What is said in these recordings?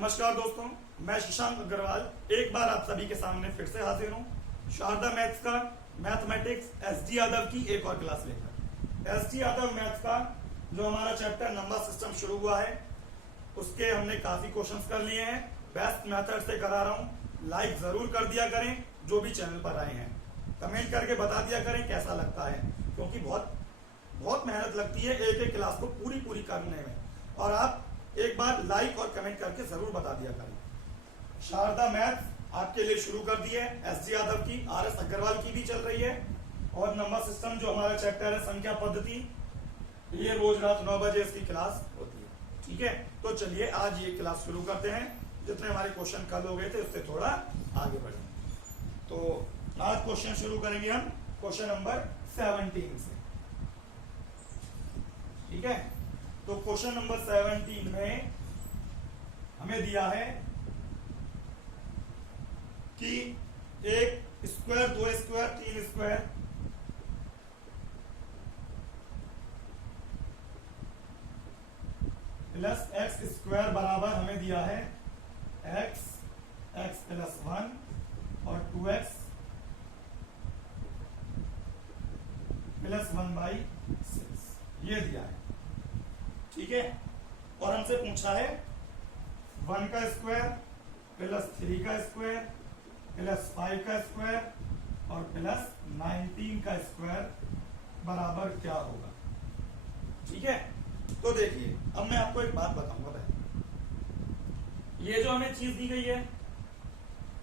नमस्कार दोस्तों, मैं शशांक अग्रवाल एक बार आप सभी के सामने फिर से हाजिर हूँ शारदा मैथ्स का मैथमेटिक्स एसडी यादव की एक और क्लास लेकर। एसडी यादव मैथ्स का जो हमारा चैप्टर नंबर सिस्टम शुरू हुआ है उसके हमने काफी क्वेश्चंस कर लिए हैं। बेस्ट मेथड से करा रहा हूँ, लाइक जरूर कर दिया करें जो भी चैनल पर आए हैं, कमेंट करके बता दिया करें कैसा लगता है, क्योंकि बहुत मेहनत लगती है एक एक क्लास को पूरी करने में। और आप एक बार लाइक और कमेंट करके जरूर बता दिया करें। शारदा मैथ्स आपके लिए शुरू कर दी है, एसडी यादव की, आरएस अग्रवाल की भी चल रही है। और नंबर सिस्टम जो हमारा चैप्टर है संख्या पद्धति, ये रोज रात 9 बजे इसकी क्लास होती है। ठीक है, तो चलिए आज ये क्लास शुरू करते हैं। जितने हमारे क्वेश्चन कल हो गए थे उससे थोड़ा आगे बढ़े। तो आज क्वेश्चन शुरू करेंगे हम क्वेश्चन नंबर 17 से। ठीक है, तो क्वेश्चन नंबर 17 में हमें दिया है कि एक स्क्वायर, दो स्क्वायर, तीन स्क्वायर प्लस एक्स स्क्वायर बराबर हमें दिया है एक्स प्लस 1 और 2x प्लस 1/6 ये दिया है। ठीक है, और हमसे पूछा है 1 का स्क्वायर प्लस 3 का स्क्वायर प्लस 5 का स्क्वायर और प्लस 19 का स्क्वायर बराबर क्या होगा। ठीक है, तो देखिए अब मैं आपको एक बात बताऊंगा भाई, ये जो हमें चीज दी गई है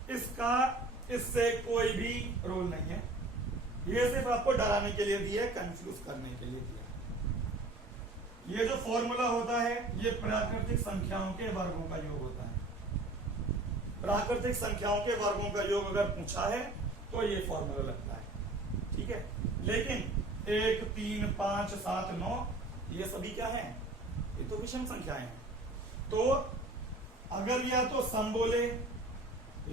इसका इससे कोई भी रोल नहीं है, ये सिर्फ आपको डराने के लिए दिया है, कंफ्यूज करने के लिए दिया है। ये जो फॉर्मूला होता है ये प्राकृतिक संख्याओं के वर्गों का योग होता है। प्राकृतिक संख्याओं के वर्गों का योग अगर पूछा है तो ये फॉर्मूला लगता है। ठीक है, लेकिन 1, 3, 5, 7, 9 ये सभी क्या है, ये तो विषम संख्याएं हैं। तो अगर या तो सम बोले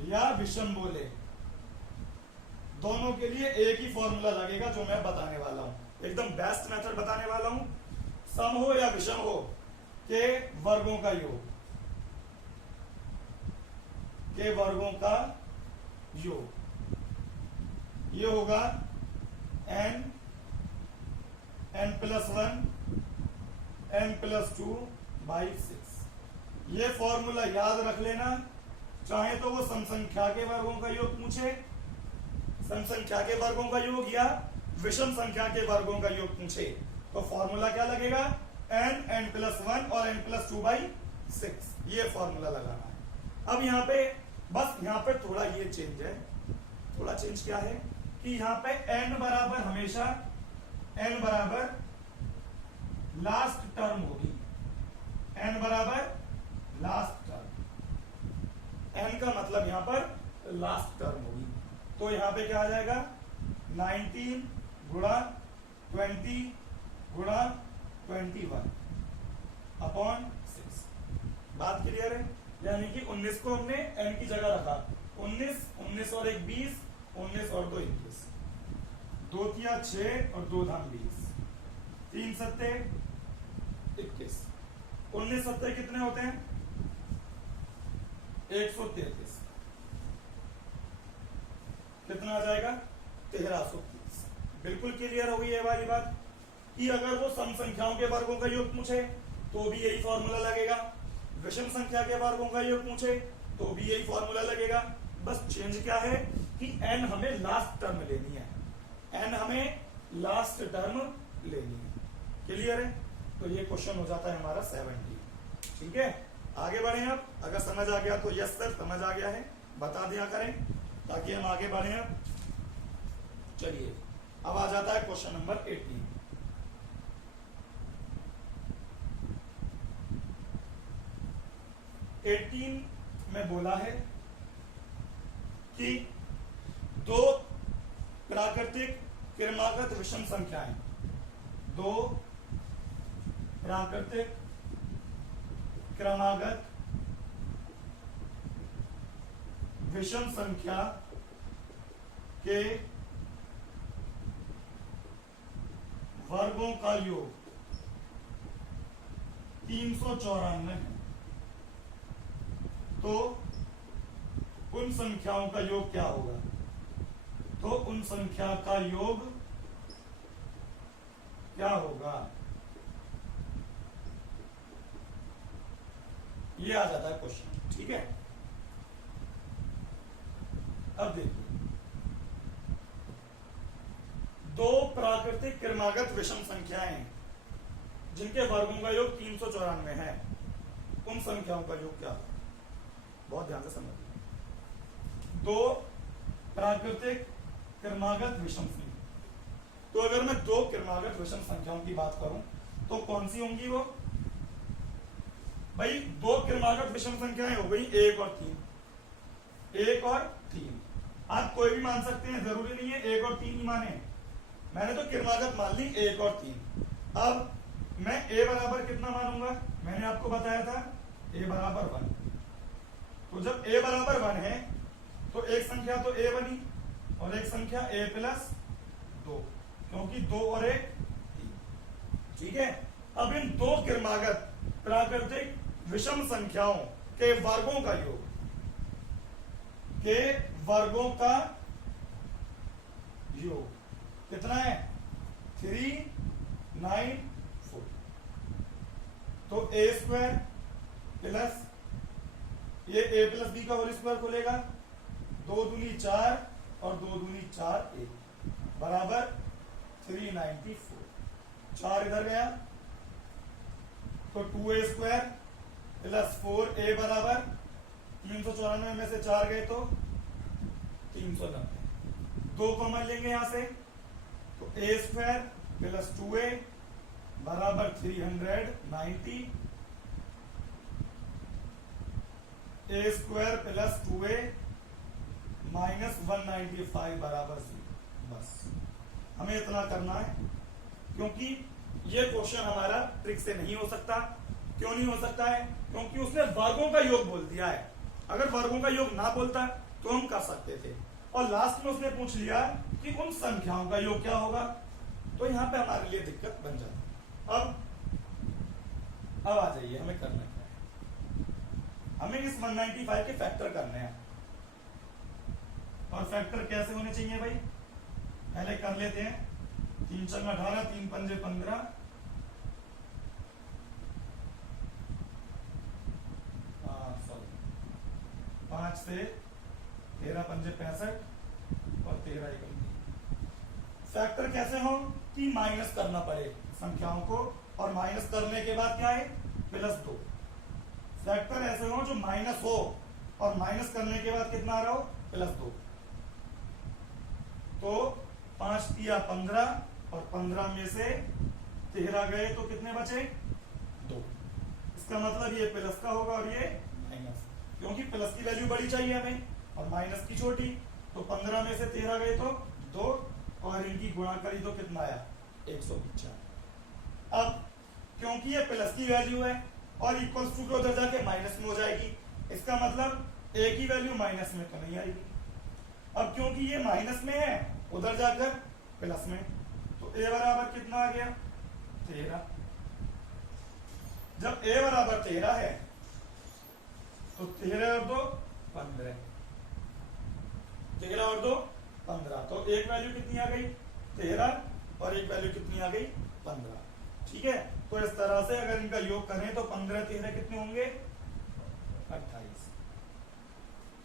या विषम बोले, दोनों के लिए एक ही फॉर्मूला लगेगा जो मैं बताने वाला हूं, एकदम बेस्ट मेथड बताने वाला हूं। सम हो या विषम हो के वर्गों का योग, के वर्गों का योग ये होगा n+1 n+2/6। ये फॉर्मूला याद रख लेना, चाहे तो वो सम संख्या के वर्गों का योग पूछे, सम संख्या के वर्गों का योग, या विषम संख्या के वर्गों का योग पूछे, तो फॉर्मूला क्या लगेगा n+1 और n+2/6 ये फॉर्मूला लगाना है। अब यहाँ पे बस यहाँ पे थोड़ा ये चेंज है, थोड़ा चेंज क्या है कि यहाँ पे n बराबर हमेशा n बराबर लास्ट टर्म होगी, n बराबर लास्ट टर्म, n का मतलब यहाँ पर लास्ट टर्म होगी। तो यहाँ पे क्या आ जाएगा 19 गुणा 20 गुणा 21 अपॉन 6। बात क्लियर है, यानी कि 19 को हमने n की जगह रखा, 19 और 1 20, 19 और 2 21, 2 तिया 6 और 2 धाम 20, 3 सत्ते 21, 19 सत्ते कितने होते हैं 133, कितना आ जाएगा 1330। बिल्कुल क्लियर हो गई है वाली बात कि अगर वो सम संख्याओं के वर्गों का योग पूछे तो भी यही फॉर्मूला लगेगा, विषम संख्या के वर्गों का योग पूछे तो भी यही फॉर्मूला लगेगा। बस चेंज क्या है कि n हमें लास्ट टर्म लेनी है, n हमें लास्ट टर्म लेनी है। क्लियर है, तो ये क्वेश्चन हो जाता है हमारा 17। ठीक है, आगे बढ़े। अब अगर समझ आ गया तो यस सर समझ आ गया है बता दिया करें ताकि हम आगे बढ़े। अब चलिए अब आ जाता है क्वेश्चन नंबर 18। में बोला है कि दो प्राकृतिक क्रमागत विषम संख्याएं, दो प्राकृतिक क्रमागत विषम संख्या के वर्गों का योग 394 है। तो उन संख्याओं का योग क्या होगा? तो उन संख्या का योग क्या होगा? ये आ जाता है क्वेश्चन, ठीक है। अब देखिए, दो प्राकृतिक क्रमागत विषम संख्याएं जिनके वर्गों का योग 394 है, उन संख्याओं का योग क्या होगा? बहुत ध्यान से समझिए। दो प्राकृतिक क्रमागत विषम संख्या, तो अगर मैं दो क्रमागत विषम संख्याओं की बात करूं तो कौन सी होंगी वो? भाई दो क्रमागत विषम संख्याएं हो गई 1 और 3, 1 और 3। आप कोई भी मान सकते हैं, जरूरी नहीं है 1 और 3 ही माने। मैंने तो क्रमागत मान ली 1 और 3। अब मैं a बराबर कितना मानूंगा? मैंने आपको बताया था a बराबर 1। तो जब a बराबर 1 है तो एक संख्या तो a बनी और एक संख्या a प्लस 2, क्योंकि 2 और 1 3, ठीक है। अब इन दो क्रमागत प्राकृतिक विषम संख्याओं के वर्गों का योग, के वर्गों का योग कितना है? 3, 9, 4। तो a स्क्वायर प्लस ये a प्लस बी का होल स्क्वायर खोलेगा, 2 दूनी 4 और 2 दूनी 4 1 बराबर 394। 4 इधर गया तो 2a स्क्वायर प्लस 4a बराबर 394 में से 4 गए तो 390। 2 कॉमन लेंगे यहां से तो a स्क्वायर प्लस 2a बराबर 390, a square plus 2a minus 195 बराबर 0। बस हमें इतना करना है, क्योंकि ये क्वेश्चन हमारा ट्रिक से नहीं हो सकता। क्यों नहीं हो सकता है? क्योंकि उसने वर्गों का योग बोल दिया है। अगर वर्गों का योग ना बोलता तो हम कर सकते थे, और लास्ट में उसने पूछ लिया कि उन संख्याओं का योग क्या होगा, तो यहां पे हमारे लिए दिक्कत बन जाती है। अब आ जाइए, हमें करना क्या है? हमें इस 195 के फैक्टर करने हैं। और फैक्टर कैसे होने चाहिए भाई? पहले कर लेते हैं। 3 चंग 18, 3 पंजे 15, 5 से 13 पंजे 65 और 13 एकम। फैक्टर कैसे हो कि माइनस करना पड़े संख्याओं को, और माइनस करने के बाद क्या है? +2। फैक्टर ऐसे हो जो माइनस हो और माइनस करने के बाद कितना आ रहा हो? +2। तो 5 तिया 15 और 15 में से 13 गए तो कितने बचे? 2। इसका मतलब ये प्लस का होगा और ये माइनस, क्योंकि प्लस की वैल्यू बड़ी चाहिए हमें और माइनस की छोटी। तो 15 में से 13 गए तो 2, और इनकी गुणा करी तो कितना आया? 195। अब क्योंकि ये प्लस की वैल्यू है और इक्वल्स टू के उधर जाके माइनस में हो जाएगी, इसका मतलब a की वैल्यू माइनस में तो नहीं आएगी। अब क्योंकि ये माइनस में है उधर जाकर प्लस में, तो a बराबर कितना आ गया? 13। जब a बराबर 13 है तो 13 और 2 15, 13 और 2 15, तो एक वैल्यू कितनी आ गई? 13, और एक वैल्यू कितनी आ गई? 15। ठीक है, तो इस तरह से अगर इनका योग करें तो 15 13 कितने होंगे? 28।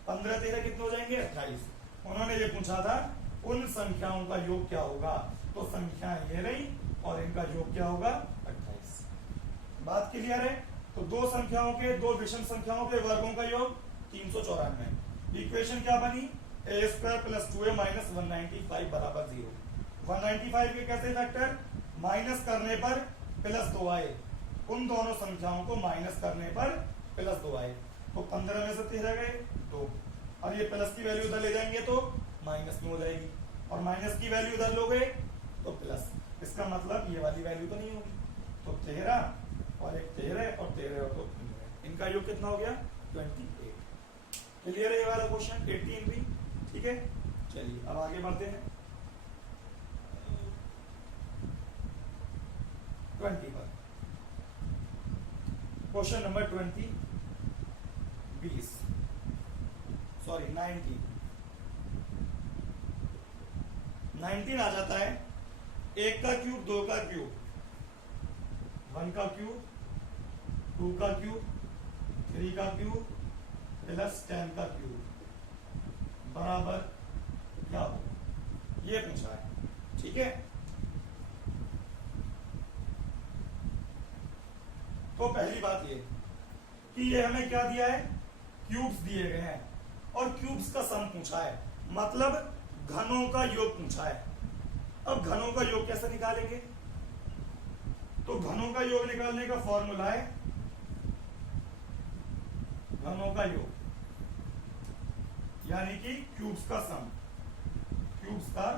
15 13 कितने हो जाएंगे? 28। उन्होंने ये पूछा था उन संख्याओं का योग क्या होगा, तो संख्याएं ये रही और इनका योग क्या होगा? 28। बात क्लियर है? तो दो संख्याओं के, दो विषम संख्याओं के वर्गों का योग 394। इक्वेशन क्या बनी? a square plus 2a minus 195 बराबर 0। 195 के कैसे फैक्टर? माइनस करने पर +2 आए, उन दोनों संख्याओं को माइनस करने पर +2 आए। तो 15 में से 13 गए 2, और ये प्लस की वैल्यू उधर ले जाएंगे तो माइनस में हो जाएगी, और माइनस की वैल्यू उधर लोगे तो प्लस। इसका मतलब ये वाली वैल्यू तो नहीं होगी। तो 13 और एक 13 और 13 और 2 15, इनका योग कितना हो गया? 28। क्लियर है ये वाला क्वेश्चन 18 भी? ठीक है, चलिए अब आगे बढ़ते हैं 20 पर। क्वेश्चन नंबर 20 20 सॉरी 19 आ जाता है। 1 का क्यूब, 2 का क्यूब, 1 का क्यूब, 2 का क्यूब, 3 का क्यूब प्लस 10 का क्यूब बराबर क्या हो, ये पूछा है। ठीक है, तो पहली बात ये कि ये हमें क्या दिया है, क्यूब्स दिए गए हैं और क्यूब्स का सम पूछा है, मतलब घनों का योग पूछा है। अब घनों का योग कैसे निकालेंगे, तो घनों का योग निकालने का फॉर्मूला है घनों का योग, यानी कि क्यूब्स का सम, क्यूब्स का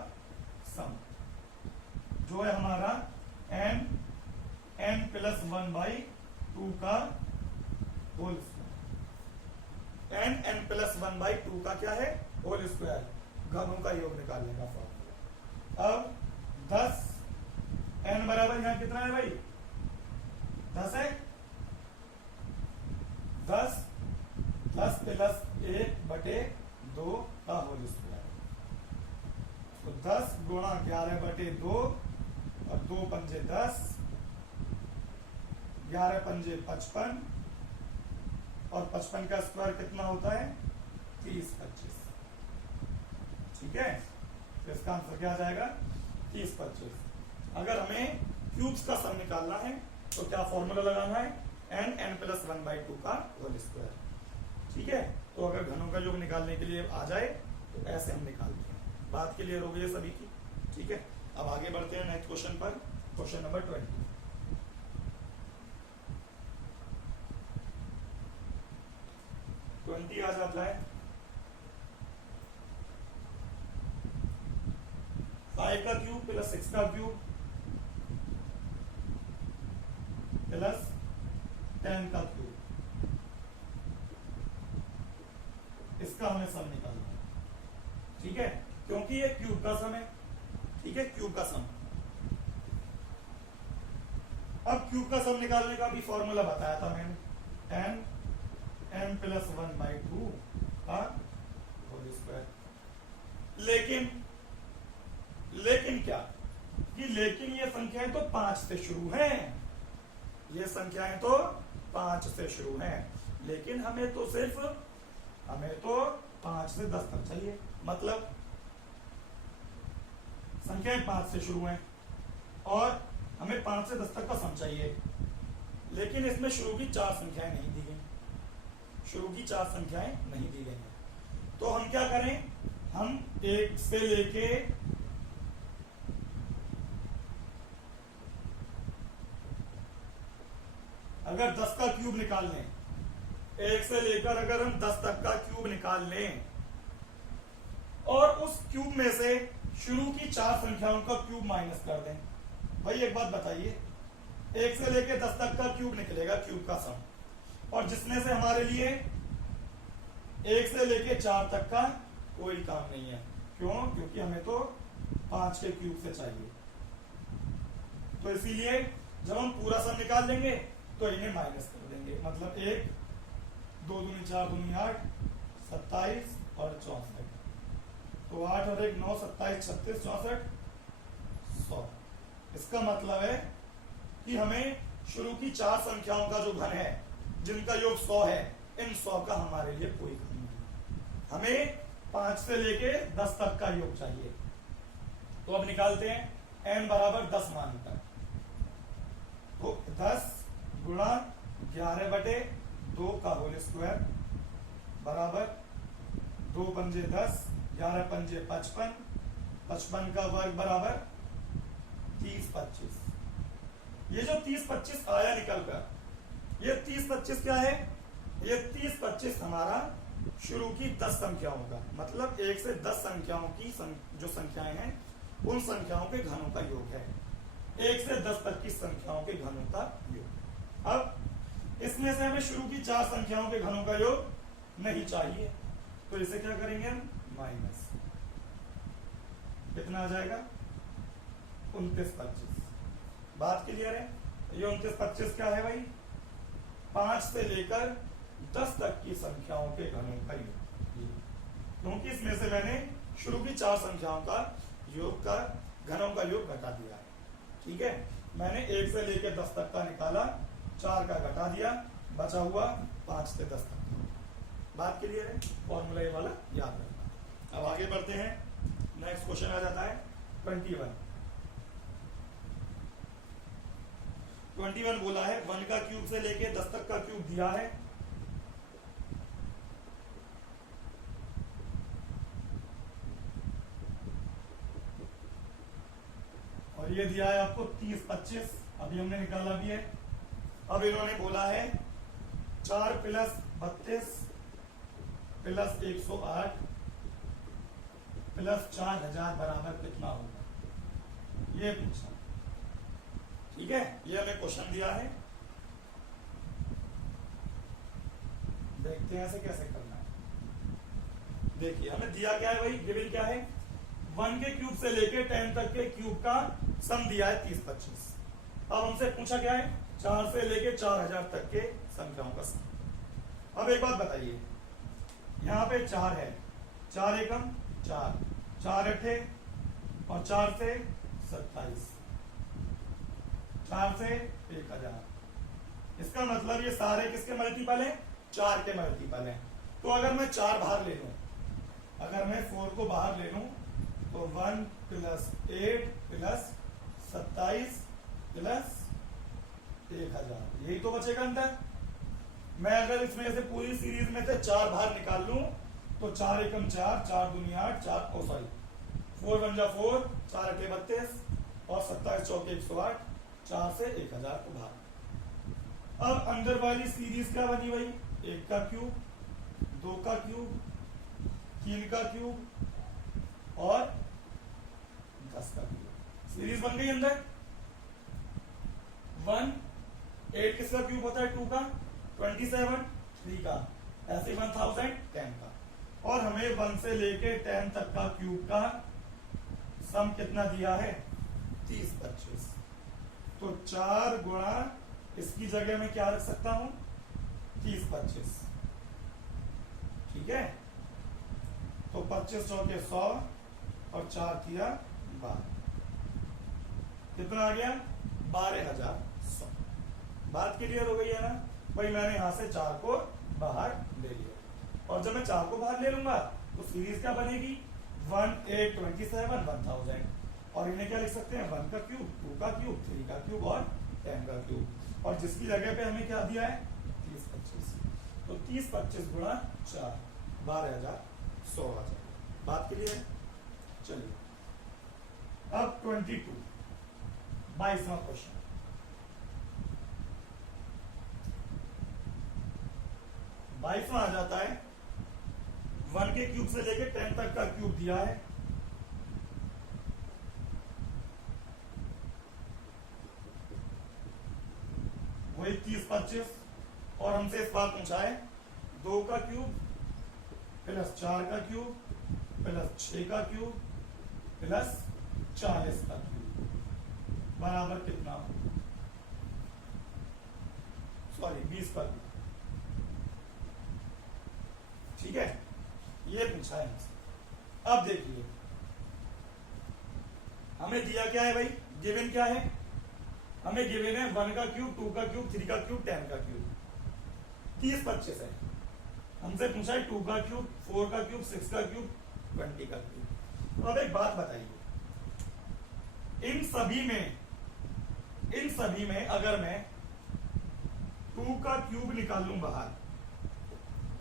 सम जो है हमारा n प्लस 1/2 का होल स्क्वायर। n प्लस 1/2 का क्या है, होल स्क्वायर, घनों का योग निकालने का फॉर्मूला। अब 10 n बराबर यहां कितना है भाई, 10 है, 10 प्लस 1/2 का होल स्क्वायर, तो 10 गुणा 11/2 और 2 पंजे 10, 11 पंजे 55 और 55 का स्क्वायर कितना होता है 30-25। ठीक है, तो इसका आंसर क्या आ जाएगा 30-25। अगर हमें क्यूब्स का सम निकालना है तो क्या फॉर्मूला लगाना है n प्लस 1/2 का होल स्क्वायर। ठीक है, तो अगर घनों का योग निकालने के लिए आ जाए तो ऐसे हम निकालते हैं। बात क्लियर हो गई है सभी की। ठीक है, अब आगे बढ़ते हैं नेक्स्ट क्वेश्चन पर, क्वेश्चन नंबर 20 आ जाता है। 5 का क्यूब प्लस 6 का क्यूब प्लस 10 का क्यूब, इसका हमें सम निकालना है। ठीक है, क्योंकि ये क्यूब का सम है। ठीक है, क्यूब का सम। अब क्यूब का सम निकालने का भी फॉर्मूला बताया था मैंने, n प्लस 1/2 का होल स्क्वायर। लेकिन क्या कि लेकिन ये संख्याएं तो 5 से शुरू हैं, ये संख्याएं तो 5 से शुरू हैं, लेकिन हमें तो 5 से 10 तक चाहिए, मतलब संख्याएं 5 से शुरू हैं और हमें 5 से 10 तक का सम चाहिए। लेकिन इसमें शुरू की 4 संख्याएं नहीं दी गई, शुरू की 4 संख्याएं नहीं दी गई हैं। तो हम क्या करें, हम 1 से लेके अगर 10 का क्यूब निकाल लें, 1 से लेकर अगर हम 10 तक का क्यूब निकाल लें और उस क्यूब में से शुरू की 4 संख्याओं का क्यूब माइनस कर दें। भाई एक बात बताइए, 1 से लेकर 10 तक का क्यूब निकलेगा, क्यूब का सम, और जिसमें से हमारे लिए 1 से लेकर 4 तक का कोई काम नहीं है। क्यों? क्योंकि हमें तो 5 के क्यूब से चाहिए। तो इसीलिए जब हम पूरा सम निकाल देंगे तो इन्हें माइनस कर देंगे, मतलब 1 2 दूनी 4 दूनी 8 27 और 64, तो 8 और 1 9 27 36 64 100। इसका मतलब है कि हमें शुरू की 4 संख्याओं का जो घन है जिनका योग 100 है, इन 100 का हमारे लिए कोई घन नहीं। हमें 5 से लेके 10 तक का योग चाहिए। तो अब निकालते हैं n बराबर 10 मानकर, तो 10 गुणा 11/2 का होल स्क्वायर बराबर 2 पंजे 10, 11 पंजे 55, 55 का वर्ग बराबर 30-25। ये जो 30-25 आया निकल कर, ये 30-25 क्या है, ये 30-25 हमारा शुरू की 10 संख्याओं का, मतलब 1 से 10 संख्याओं की जो संख्याएं हैं उन संख्याओं के घनों का योग है, 1 से 10 तक की संख्याओं के घनों का योग। अब इसमें से हमें शुरू की 4 संख्याओं के घनों का योग नहीं चाहिए, तो इसे क्या करेंगे हम, माइनस, कितना आ जाएगा 29-25। बात क्लियर है? ये 29-25 क्या है भाई, 5 से लेकर 10 तक की संख्याओं के घनों का योग। क्योंकि इसमें से मैंने शुरू की 4 संख्याओं का योग का घनों का योग घटा दिया है। ठीक है, मैंने 1 से लेकर 10 तक का निकाला, 4 का घटा दिया, बचा हुआ 5 से 10 तक का। बात क्लियर है? फॉर्मूला ये वाला याद रखना। अब आगे बढ़ते हैं, नेक्स्ट क्वेश्चन आ जाता है 21। 21 बोला है 1 का क्यूब से लेके 10 तक का क्यूब दिया है। और ये दिया है आपको 30, 25, अभी हमने निकाला भी है। अब इन्होंने बोला है 4 + 32 + 108 + 4000 बराबर कितना होगा, ये पूछा। ठीक है, ये हमें क्वेश्चन दिया है, देखते हैं ऐसे कैसे करना है। देखिए हमें दिया क्या है भाई, गिवन क्या है, 1 के क्यूब से लेके 10 तक के क्यूब का सम दिया है 30, 25। अब हमसे पूछा क्या है, 4 से लेके 4000 तक के संख्याओं का सम। अब एक बात बताइए, यहाँ पे 4 है, 4 एकम 4, 4 अठे और 4 से 27, 4 से 1000। इसका मतलब ये सारे किसके मल्टीपल है, 4 के मल्टीपल है। तो अगर मैं 4 बाहर ले लूं, अगर मैं 4 को बाहर ले लूं तो 1 + 8 + 27 + 1000, यही तो बचेगा अंतर। मैं अगर इसमें से पूरी सीरीज में से 4 बाहर निकाल लूं तो 4 एकम 4, 4 दूनी 8, 4 1 जा 4, 4 अठे 32 और 27 चौके 108, 4 से 1000 को भाग। अब अंदर वाली सीरीज क्या बनी भाई, 1 का क्यूब, 2 का क्यूब, 3 का क्यूब और 10 का क्यूब। सीरीज बन गई अंदर। 1 8 किसका क्यूब होता है, 2 का, 27 3 का, ऐसे 1000 10 का। और हमें 1 से लेके 10 तक का क्यूब का सम कितना दिया है, 30, 25। तो 4 गुणा इसकी जगह में क्या रख सकता हूं, 30, 25। ठीक है, तो 25 चौके 100 और 4 किया 12, कितना आ गया, 12100। बात क्लियर हो गई है ना भाई। मैंने यहां से 4 को बाहर ले लिया, और जब मैं 4 को बाहर ले लूंगा तो सीरीज क्या बनेगी, 1 8 27 1000। और इन्हें क्या लिख सकते हैं, 1 का क्यूब, 2 का क्यूब, 3 का क्यूब और 10 का क्यूब। और जिसकी जगह पे हमें क्या दिया है, 30, 25। तो 30, 25 गुणा 4, 12100 आ जाएगा। बात क्लियर है? चलिए अब 22, 22वां क्वेश्चन। 22वां आ जाता है 1 के क्यूब से लेके 10 तक का क्यूब दिया है। वही 30, 25 और हमसे इस बात पूछा है 2 का क्यूब + 4 का क्यूब + 6 का क्यूब + 40 का क्यूब बराबर कितना, सॉरी 20 का क्यूब। ठीक है, ये पूछा है हमसे। अब देखिए हमें दिया क्या है भाई, गिवन क्या है, हमें गिवन है 1 का क्यूब, 2 का क्यूब, 3 का क्यूब, 10 का क्यूब, 30, 25 है। हमसे पूछा है 2 का क्यूब, 4 का क्यूब, 6 का क्यूब, 20 का क्यूब। अब एक बात बताइए, इन सभी में अगर मैं 2 का क्यूब निकाल लूं बाहर,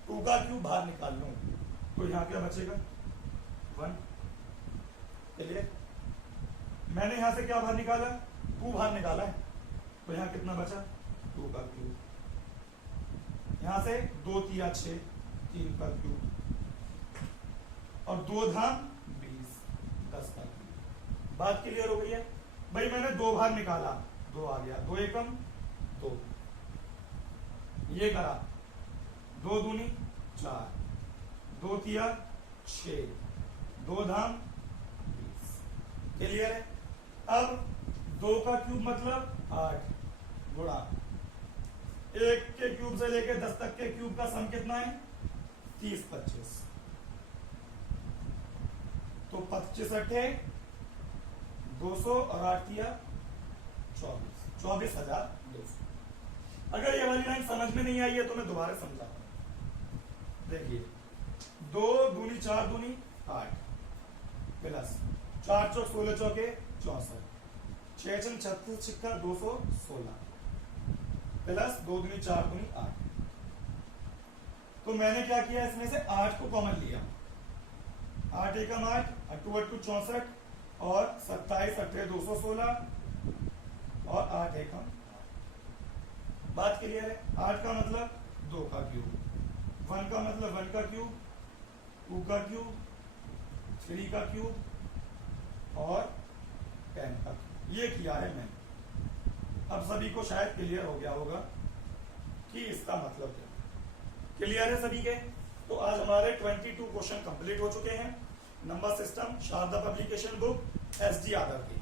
2 का क्यूब बाहर निकाल लूं तो यहां क्या बचेगा, 1। चलिए मैंने यहां से क्या बाहर निकाला, 2 बाहर निकाला है, तो यहां कितना बचा, 2 का क्यूब। यहां से 2 तिया 6, 3 का क्यूब और 2 धाम 20, 10 का क्यूब। बात क्लियर हो गई है भाई। मैंने 2 बाहर निकाला, 2 आ गया, 2 एकम 2, ये करा, 2 दूनी 4, 2 तिया 6, 2 धाम 20। क्लियर है? अब 2 का क्यूब मतलब 8 गुणा 1 के क्यूब से लेकर 10 तक के क्यूब का सम कितना है, 30, 25। तो 25 अट्ठे 200 और 8 किया 24,200। अगर ये वाली लाइन समझ में नहीं आई है तो मैं दोबारा समझाता हूं। देखिए 2 दूनी 4 दूनी 8 प्लस 4 चौक 16 चौके 64 6 छन 36 छिक्का 216 प्लस 2 दूनी 4 दूनी 8। तो मैंने क्या किया, इसमें से 8 को कॉमन लिया, 8 एकम 8 अट्टू अट्टू 64 और 27 अट्ठे 216 और 8 एकम। बात क्लियर है? 8 का मतलब 2 का क्यूब, 1 का मतलब 1 का क्यूब, 2 का क्यूब, 3 का क्यूब और 10 का क्यूब। ये किया है मैंने। अब सभी को शायद क्लियर हो गया होगा कि इसका मतलब क्या। क्लियर है सभी के? तो आज हमारे 22 क्वेश्चन कंप्लीट हो चुके हैं। Number system, Sharda publication book, SD आदर की।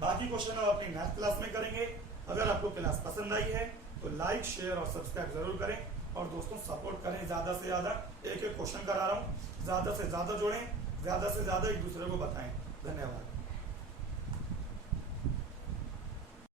बाकी क्वेश्चन हम अपनी नेक्स्ट क्लास में करेंगे। अगर आपको क्लास पसंद आई है तो लाइक शेयर और सब्सक्राइब जरूर करें और दोस्तों सपोर्ट करें ज्यादा से ज्यादा। एक एक क्वेश्चन करा रहा हूं, ज्यादा से ज्यादा जोड़ें, ज्यादा से ज्यादा एक दूसरे को बताएं। धन्यवाद।